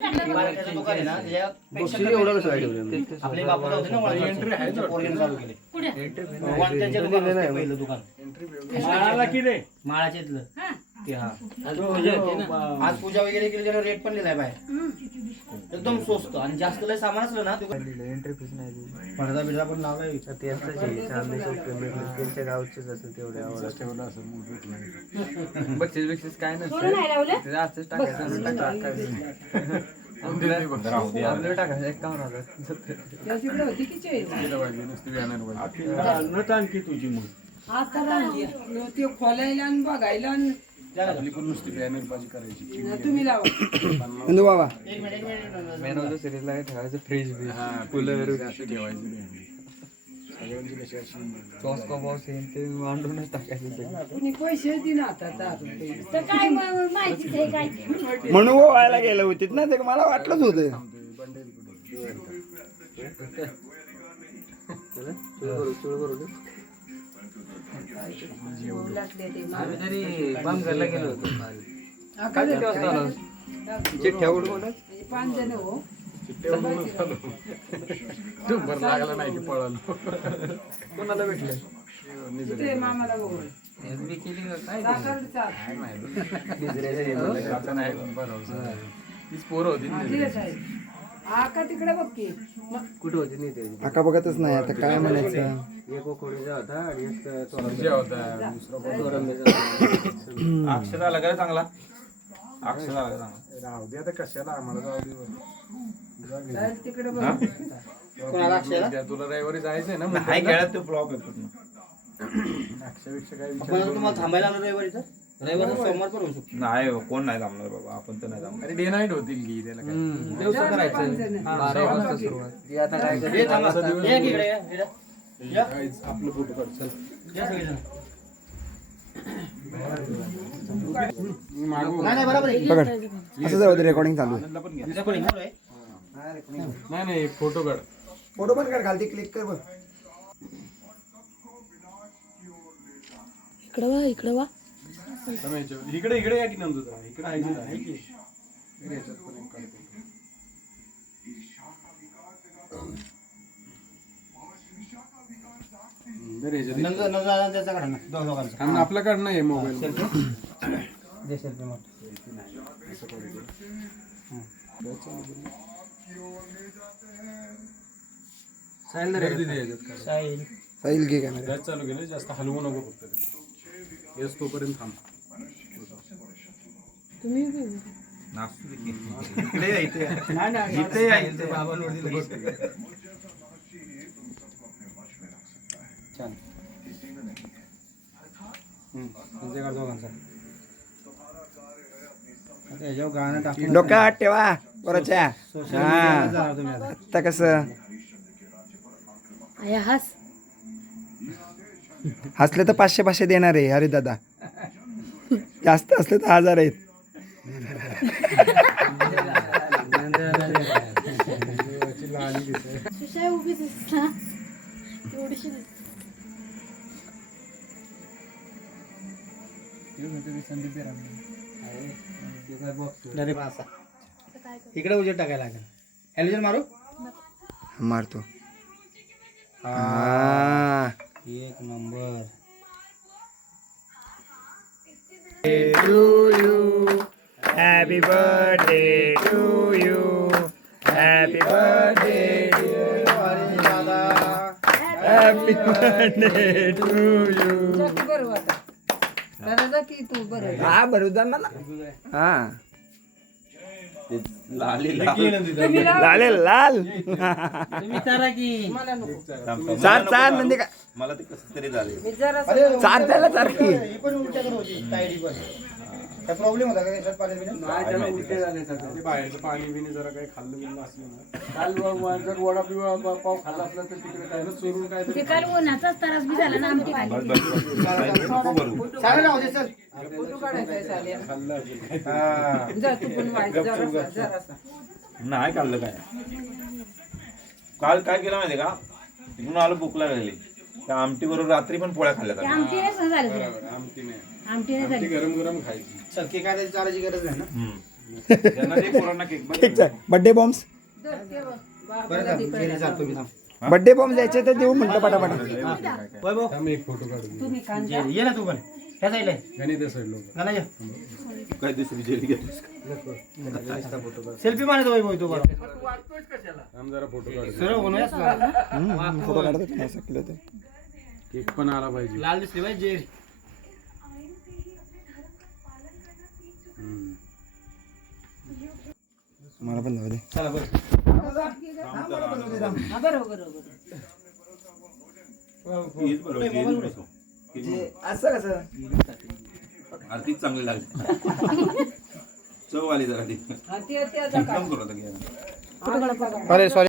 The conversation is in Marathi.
त्याचं दुकान आहे ना त्याच्यापेक्षा एवढं कसं आहे आपले बापू होते ना एंट्री आहे चालू केले त्यांच्या दुकान पहिलं दुकान माळाच्या इथलं ते हा आज पूजा वगैरे केली त्याला रेट पण लिहिलाय बाहेर एकदम स्वस्त आणि जास्त लय सामान असलं ना एंट्री फीस नाही पडदा बिडदा पण लावलाय ते त्यांच्या गावचेच असेल तेवढे आवडत ठेवलं असं बक्षीस बिक्षीस काय नसतं असंच टाकायचं आपल्याला टाकायचं 51,000 आणखी तुझी मग आता ते खोलायला आणि बघायला आपली पण नुसती बॅनर बाजी करायची तुम्ही लावा बाबा मेन ऑफ द सिरीजला ठेवायचं फ्रीज बी कूलर ठेवायची सॉस कॉबॉस ते मांडूनच टाकायचं कुणी पैसे दिना आता तर काय माहितीच आहे काय म्हणून व्हायला गेलं होतीत ना ते मला वाटलंच होतं आम्ही तरी बंगारला गेलो होतो चिठ्ठ्या उडवूनच 5 जण हो नंबर लागला नाही की पळालो कोणाला भेटलं ते मामाला बघून मी केली काय साखरचा आता नाही बरोबर तीच पोरं होती ना दिले साहेब आका तिकडे बघ की कुठं होती नाही ते आका बघतच नाही आता काय म्हणायचं एक कोळीचा होता आणि एक जे होता दुसरा अक्षर आला का चांगला अक्षर आला का चांगला राहू दे आता कशाला आम्हाला जाऊ दे साहेब तिकडे बघ कोणाला अक्षर उद्या तुला रविवारी जायचंय ना मग नाही खेळत तो फ्लॉप आहे पूर्ण अक्षरपेक्षा काय आपण तुम्हाला थांबायला आलं रविवारी तर रविवारी सोमवार पण होऊ शकतो नाही कोण नाही थांबणार बाबा आपण तर नाही थांबणार अरे डे नाईट होतील की त्याला काय दिवसा करायचं 12 वाजता सुरुवात ती आता काय हे थांबा हे इकडे या, इकडे या. काहीच आपलं फोटो काढ चल या सगळेजण. मागू नाही नाही बरोबर आहे पकड असं जाऊ दे रेकॉर्डिंग चालू आहे आनंदला पण घे Recording चालू आहे. नाही नाही फोटो काढ फोटो पण काढ खालती क्लिक कर बघ इकडं वा इकडे इकडे या की नंदू इकडे आहे की याच्यात पण एक काढतो नंतर त्याचा काढा ना दोघांचा आणि आपला काढ नाही मोबाईल देशाल पेमेंट साहिल साहिल घे कॅमेरा गॅस चालू केलं जास्त हलवू नको फक्त त्याला. गॅस तोपर्यंत थांब तुम्ही इकडे या, इथे या. इथे या, इथे बाबांवरती लगेच. छान त्यांच्याकडे दोघांचा आता ह्याच्यावर गाणं टाकून डोक्यात ठेवा बरोच्या सोशल मीडियावर जाणार तुम्ही आता. आता कसं आया हास हसले तर 500 देणार आहे अरे दादा जास्त असले तर 1000 आहेत सुशाय उभीच ना एवढीशी इकडे उजेड टाकायला लागेल हॅलोजन मारू मारतो हा एक number happy birthday to you happy birthday happy birthday to you बरं आता दादा की तू बरं हा भरूचा ना हा लाल लाल मला नको चार म्हणजे काय मला ते कसं तरी झाले मी जरा चार त्याला चार की ही पण उलट्या करत होती तायडी पण काय प्रॉब्लेम होता का त्याच्यात पाण्यात बिण्यात? ते बाहेरचं पाणी बिणी जरा काही खाल्लं बिल्लं असलं ना काल जर वडा बिवा पाव खाल्ला असला तर तिकडे काय ना चोरून काय ते काल उन्हाचाच त्रास बी झाला ना आमटी खाली चालेल ना होते सर फोटो काढायचा चालेल खाल्लं असेल काय. हा जा तू पण वाईट जरासा नाही खाल्लं काय काल काय केलं माहितीये का तिकडून आलो भूक लागली त्या आमटी बरोबर रात्री पण पोळ्या खाल्ल्या ते आमटीनेच झालं बरोबर, आमटी नाही आमटीने आमटी झाली गरम गरम खायची सर की काय त्याची चालायची गरज नाही ना त्यांना दे पोरांना केक बर्थडे बॉम्ब्स बरं का? जेरी जातो मी थांब. बर्थडे बॉम्ब द्यायचे तर देऊ म्हटलं पटापट वैभव, थांब एक फोटो काढू तुम्ही कांदा जेरी, ये ना तू पण ह्या साईडला ये. गणित साईड लोक गाणं ये. काय दुसरी जेली घेतोस सेल्फी मारायचा वैभव तो बरं थांब जरा फोटो काढू सरळ बनवूयास ना. फोटो काढतो की नाही केलं ते केक पण आला पाहिजे लाल दिसली बाई जेरी. हम्म. मला पण जाऊ दे चला बरं. हा बरोबर बरोबर हेच बरोबर जेली बसव. असं कसं आरतीच चांगली लागली चव आली जरा ती हा ते एकदम करू आता घ्या. अरे सॉरी